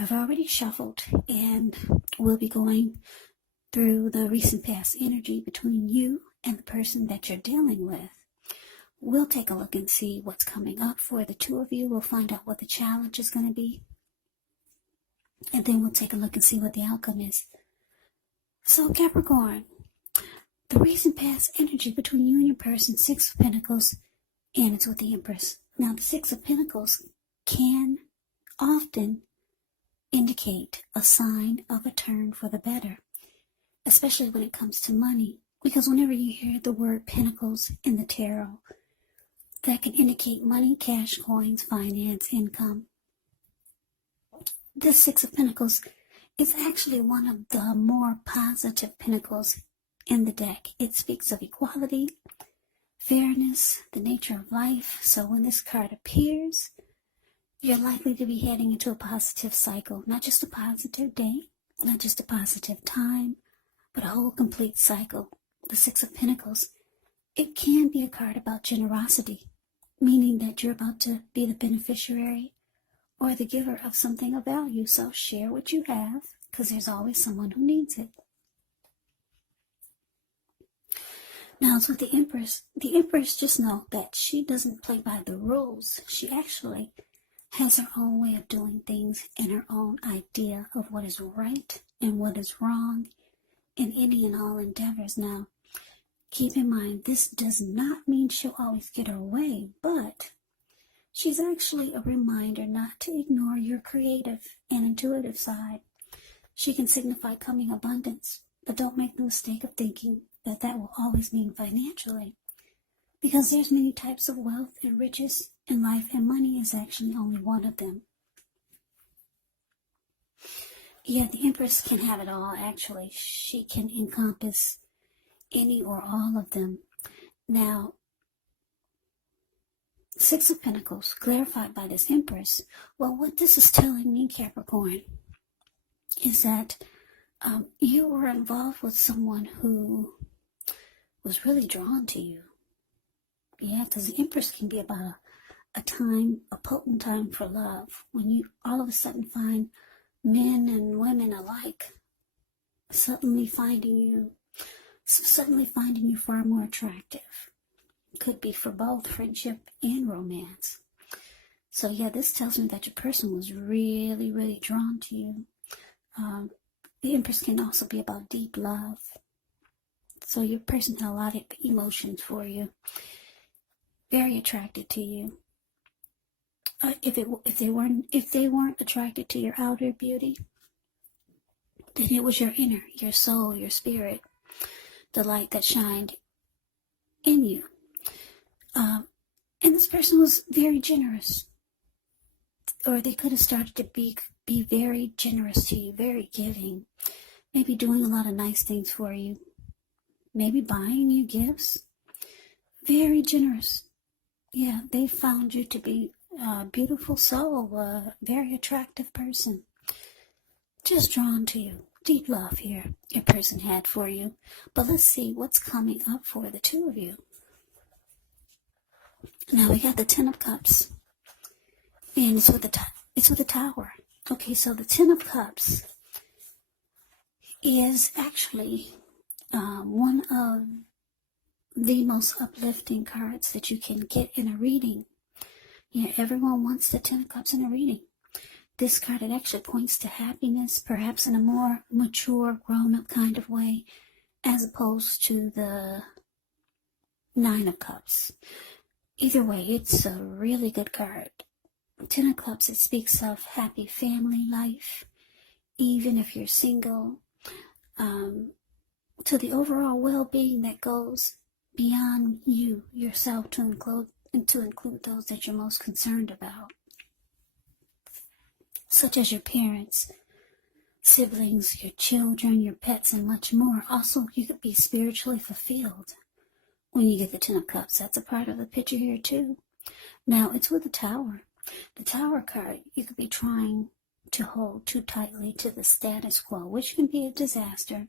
I've already shuffled, and we'll be going through the recent past energy between you and the person that you're dealing with. We'll take a look and see what's coming up for the two of you. We'll find out what the challenge is going to be. And then we'll take a look and see what the outcome is. So Capricorn, the recent past energy between you and your person, Six of Pentacles, and it's with the Empress. Now the Six of Pentacles can often indicate a sign of a turn for the better, especially when it comes to money. Because whenever you hear the word Pentacles in the tarot, that can indicate money, cash, coins, finance, income. This Six of Pentacles is actually one of the more positive pentacles in the deck. It speaks of equality, fairness, the nature of life. So when this card appears, you're likely to be heading into a positive cycle. Not just a positive day, not just a positive time, but a whole complete cycle. The Six of Pentacles, it can be a card about generosity, meaning that you're about to be the beneficiary or the giver of something of value. So share what you have, because there's always someone who needs it. Now it's with the Empress. The Empress, just know that she doesn't play by the rules. She actually has her own way of doing things and her own idea of what is right and what is wrong in any and all endeavors. Now, keep in mind, this does not mean she'll always get her way, but she's actually a reminder not to ignore your creative and intuitive side. She can signify coming abundance, but don't make the mistake of thinking that that will always mean financially, because there's many types of wealth and riches in life, and money is actually only one of them. Yeah, the Empress can have it all, actually. She can encompass any or all of them. Now, Six of Pentacles, clarified by this Empress. Well, what this is telling me, Capricorn, is that you were involved with someone who was really drawn to you. Yeah, because the Empress can be about a time, a potent time for love, when you all of a sudden find men and women alike suddenly finding you far more attractive. Could be for both friendship and romance. So yeah, this tells me that your person was really, really drawn to you. The Empress can also be about deep love. So your person had a lot of emotions for you. Very attracted to you. If they weren't attracted to your outer beauty, then it was your inner, your soul, your spirit, the light that shined in you. And this person was very generous, or they could have started to be very generous to you, very giving, maybe doing a lot of nice things for you, maybe buying you gifts. Very generous. Yeah, they found you to be a beautiful soul, a very attractive person. Just drawn to you. Deep love here your person had for you. But let's see what's coming up for the two of you. Now we got the Ten of Cups. And it's with the Tower. Okay, so the Ten of Cups is actually one of the most uplifting cards that you can get in a reading. Yeah, everyone wants the Ten of Cups in a reading. This card, it actually points to happiness, perhaps in a more mature, grown-up kind of way, as opposed to the Nine of Cups. Either way, it's a really good card. Ten of Cups, it speaks of happy family life, even if you're single, to the overall well-being that goes beyond you, yourself, to include those that you're most concerned about, such as your parents, siblings, your children, your pets, and much more. Also, you could be spiritually fulfilled when you get the Ten of Cups. That's a part of the picture here too. Now, it's with the Tower. The Tower card, you could be trying to hold too tightly to the status quo, which can be a disaster.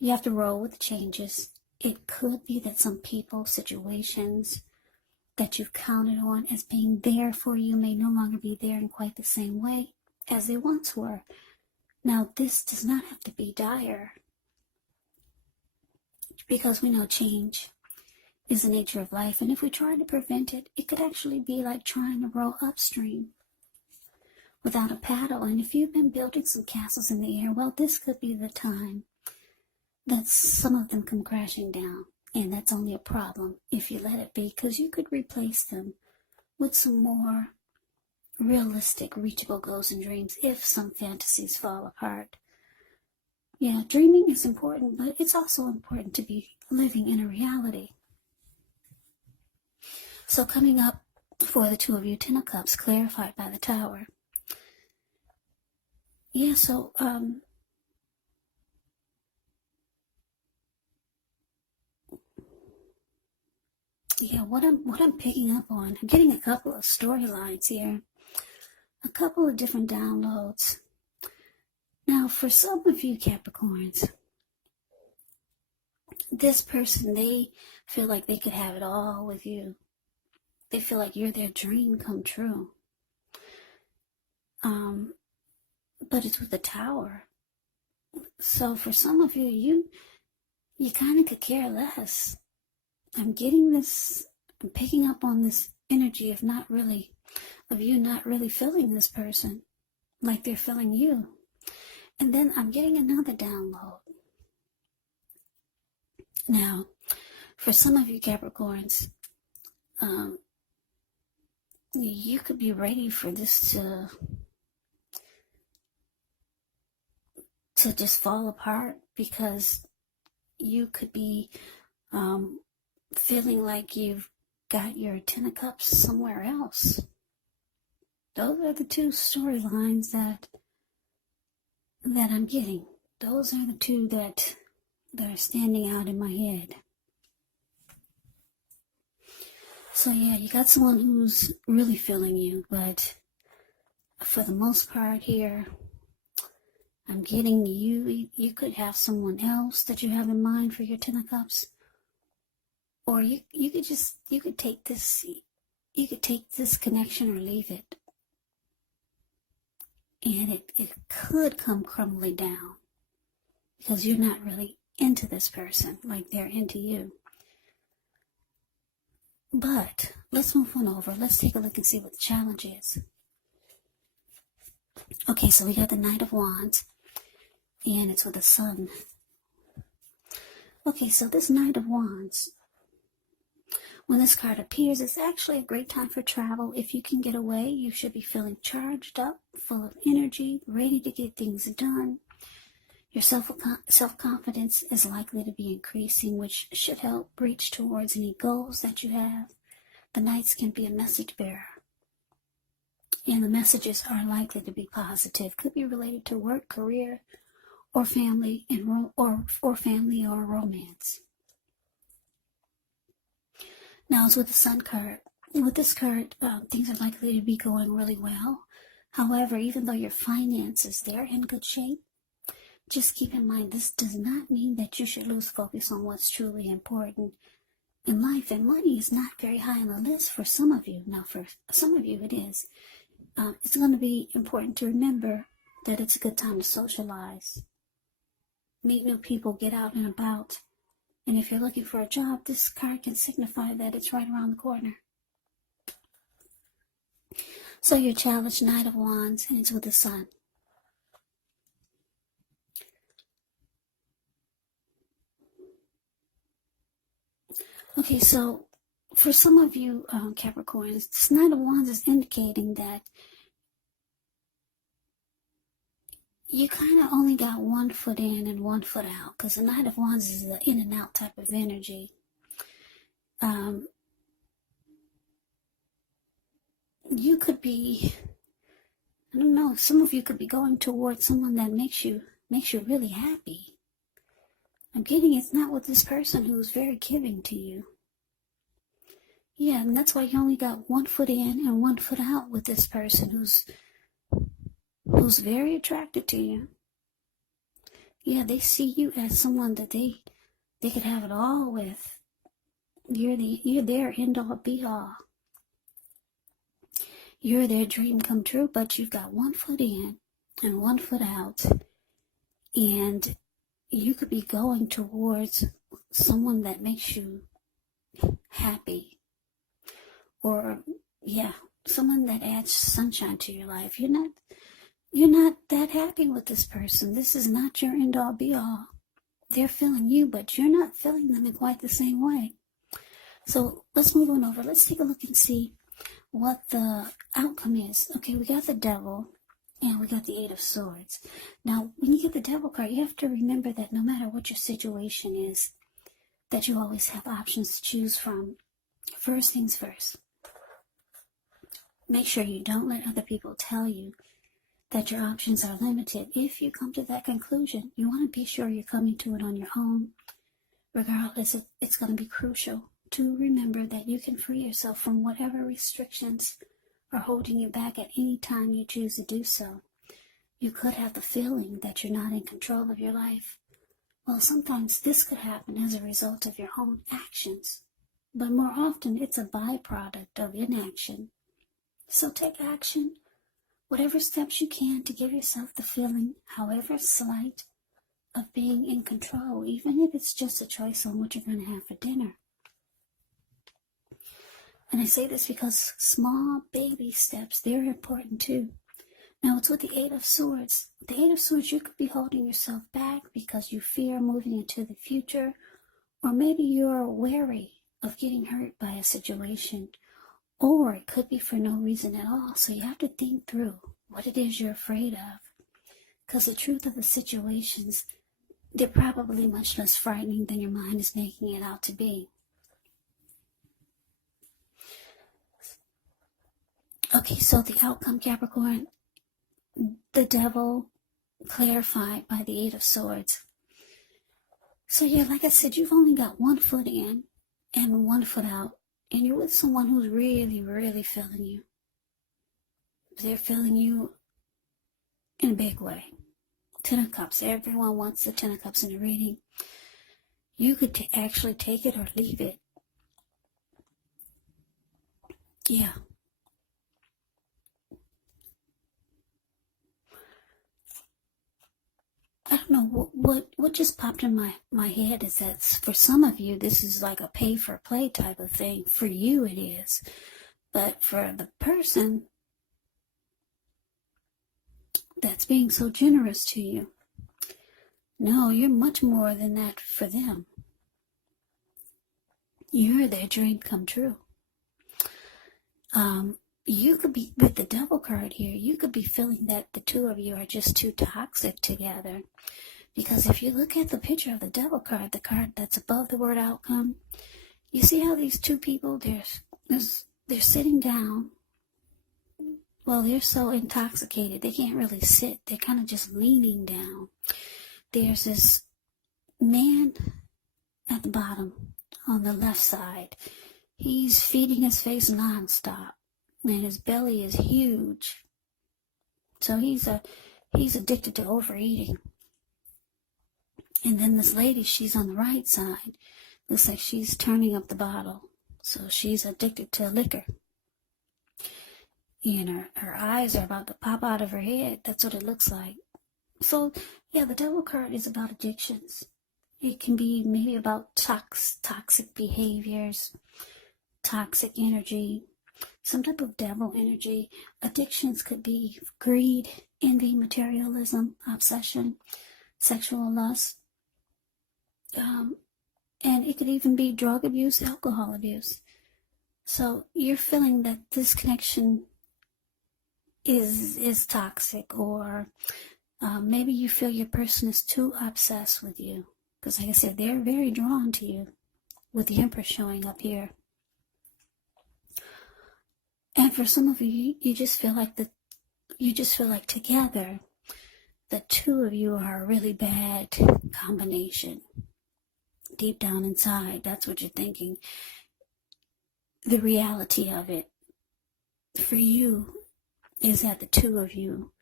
You have to roll with the changes. It could be that some people, situations that you've counted on as being there for you may no longer be there in quite the same way. as they once were. Now, this does not have to be dire, because we know change is the nature of life, and if we try to prevent it, it could actually be like trying to row upstream without a paddle. And if you've been building some castles in the air, well, this could be the time that some of them come crashing down. And that's only a problem if you let it be, because you could replace them with some more realistic, reachable goals and dreams if some fantasies fall apart. Yeah, dreaming is important, but it's also important to be living in a reality. So coming up for the two of you, Ten of Cups, clarified by the Tower. Yeah, so, yeah, what I'm picking up on, I'm getting a couple of storylines here, a couple of different downloads. Now, for some of you Capricorns, this person, they feel like they could have it all with you. They feel like you're their dream come true. But it's with the Tower. So for some of you, you kind of could care less. I'm getting this, I'm picking up on this energy of you not really feeling this person like they're feeling you. And then I'm getting another download. Now, for some of you Capricorns, you could be ready for this to just fall apart, because you could be feeling like you've got your Ten of Cups somewhere else. Those are the two storylines that I'm getting. Those are the two that are standing out in my head. So yeah, you got someone who's really feeling you, but for the most part here, I'm getting you could have someone else that you have in mind for your Ten of Cups. Or you could take this connection or leave it. And it could come crumbling down, because you're not really into this person like they're into you. But let's move on over. Let's take a look and see what the challenge is. Okay, so we got the Knight of Wands, and it's with the Sun. Okay, so this Knight of Wands, when this card appears, it's actually a great time for travel. If you can get away, you should be feeling charged up, full of energy, ready to get things done. Your self-confidence is likely to be increasing, which should help reach towards any goals that you have. The Knights can be a message bearer, and the messages are likely to be positive. Could be related to work, career, or family, or family or romance. Now, it's with the Sun card. With this card, things are likely to be going really well. However, even though your finances, they're in good shape, just keep in mind, this does not mean that you should lose focus on what's truly important in life. And money is not very high on the list for some of you. Now, for some of you, it is. It's going to be important to remember that it's a good time to socialize, meet new people, get out and about. And if you're looking for a job, this card can signify that it's right around the corner. So your challenge, Knight of Wands, and it's with the Sun. Okay, so for some of you Capricorns, this Knight of Wands is indicating that you kind of only got one foot in and one foot out, because the Knight of Wands is an in and out type of energy. You could be, I don't know, some of you could be going towards someone that makes you really happy. I'm getting it's not with this person who's very giving to you. Yeah, and that's why you only got one foot in and one foot out with this person who's very attracted to you. Yeah, they see you as someone that they could have it all with. You're their end all be all. you're their dream come true, but you've got 1 foot in and 1 foot out, and you could be going towards someone that makes you happy, or someone that adds sunshine to your life. You're not that happy with this person. This is not your end all be all. They're feeling you, but you're not feeling them in quite the same way. So let's move on over. Let's take a look and see what the outcome is. Okay, we got the Devil and we got the Eight of Swords. Now, when you get the Devil card, you have to remember that no matter what your situation is, that you always have options to choose from. First things first, make sure you don't let other people tell you that your options are limited. If you come to that conclusion, you want to be sure you're coming to it on your own. Regardless, it's going to be crucial to remember that you can free yourself from whatever restrictions are holding you back at any time you choose to do so. You could have the feeling that you're not in control of your life. Well, sometimes this could happen as a result of your own actions, but more often it's a byproduct of inaction. So take action, whatever steps you can to give yourself the feeling, however slight, of being in control, even if it's just a choice on what you're going to have for dinner. And I say this because small baby steps, they're important too. Now, it's with the Eight of Swords. The Eight of Swords, you could be holding yourself back because you fear moving into the future, or maybe you're wary of getting hurt by a situation, or it could be for no reason at all. So you have to think through what it is you're afraid of, because the truth of the situations, they're probably much less frightening than your mind is making it out to be. Okay, so the outcome, Capricorn, the Devil clarified by the Eight of Swords. So yeah, like I said, you've only got 1 foot in and 1 foot out, and you're with someone who's really, really feeling you. They're feeling you in a big way. 10 of Cups. Everyone wants the 10 of Cups in the reading. You could actually take it or leave it. Yeah. I don't know, what just popped in my head is that for some of you, this is like a pay for play type of thing. For you, it is. But for the person that's being so generous to you, no, you're much more than that for them. You're their dream come true. You could be, with the Devil card here, you could be feeling that the two of you are just too toxic together. Because if you look at the picture of the Devil card, the card that's above the word outcome, you see how these two people, they're sitting down. Well, they're so intoxicated, they can't really sit. They're kind of just leaning down. There's this man at the bottom on the left side. He's feeding his face nonstop, and his belly is huge. So he's addicted to overeating. And then this lady, she's on the right side. Looks like she's turning up the bottle. So she's addicted to liquor. And her eyes are about to pop out of her head. That's what it looks like. So, yeah, the Devil card is about addictions. It can be maybe about toxic behaviors, toxic energy, some type of devil energy. Addictions could be greed, envy, materialism, obsession, sexual lust. And it could even be drug abuse, alcohol abuse. So you're feeling that this connection is toxic, or maybe you feel your person is too obsessed with you. Because like I said, they're very drawn to you, with the Empress showing up here. And for some of you, you just feel like together, the two of you are a really bad combination. Deep down inside, that's what you're thinking. The reality of it for you is that the two of you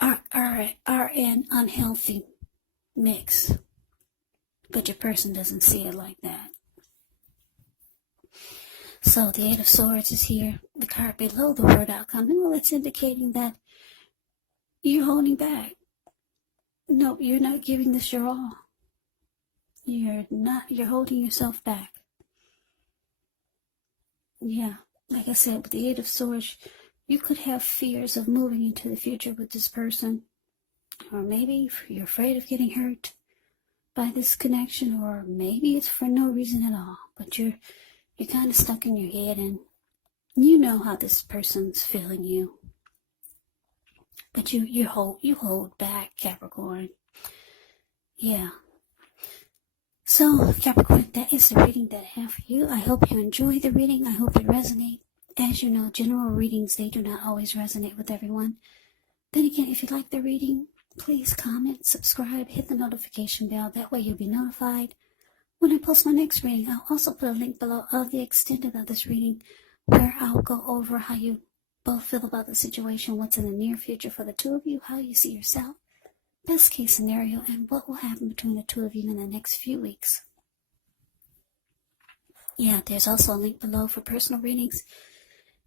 are an unhealthy mix, but your person doesn't see it like that. So the Eight of Swords is here, the card below the word outcome. Well, it's indicating that you're holding back. No, you're not giving this your all. You're holding yourself back. Yeah, like I said, with the Eight of Swords, you could have fears of moving into the future with this person. Or maybe you're afraid of getting hurt by this connection, or maybe it's for no reason at all. But you're kind of stuck in your head, and you know how this person's feeling you. But you hold back, Capricorn. Yeah. So, Capricorn, that is the reading that I have for you. I hope you enjoy the reading. I hope it resonates. As you know, general readings, they do not always resonate with everyone. Then again, if you like the reading, please comment, subscribe, hit the notification bell. That way you'll be notified when I post my next reading. I'll also put a link below of the extended of this reading where I'll go over how you both feel about the situation, what's in the near future for the two of you, how you see yourself, best case scenario, and what will happen between the two of you in the next few weeks. Yeah, there's also a link below for personal readings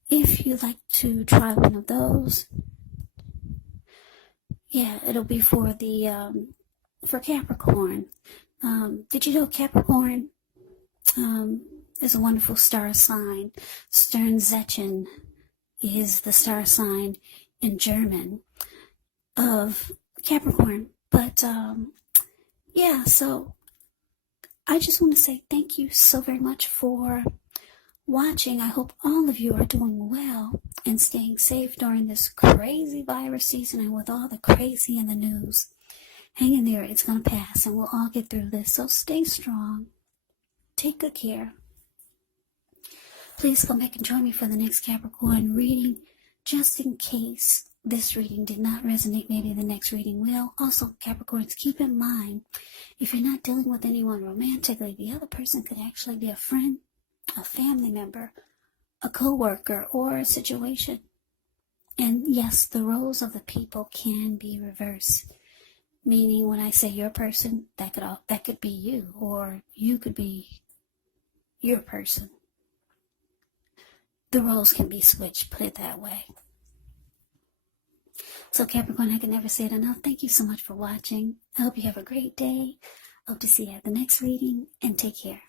if you'd like to try one of those. Yeah, it'll be for the for Capricorn. Did you know Capricorn is a wonderful star sign? Sternzeichen is the star sign in German of Capricorn. But yeah, so I just want to say thank you so very much for watching. I hope all of you are doing well and staying safe during this crazy virus season and with all the crazy in the news. Hang in there, it's going to pass and we'll all get through this. So stay strong. Take good care. Please come back and join me for the next Capricorn reading, just in case this reading did not resonate. Maybe the next reading will. Also, Capricorns, keep in mind, if you're not dealing with anyone romantically, the other person could actually be a friend, a family member, a co-worker, or a situation. And yes, the roles of the people can be reversed. Meaning, when I say your person, that could be you, or you could be your person. The roles can be switched, put it that way. So Capricorn, I can never say it enough. Thank you so much for watching. I hope you have a great day. Hope to see you at the next reading, and take care.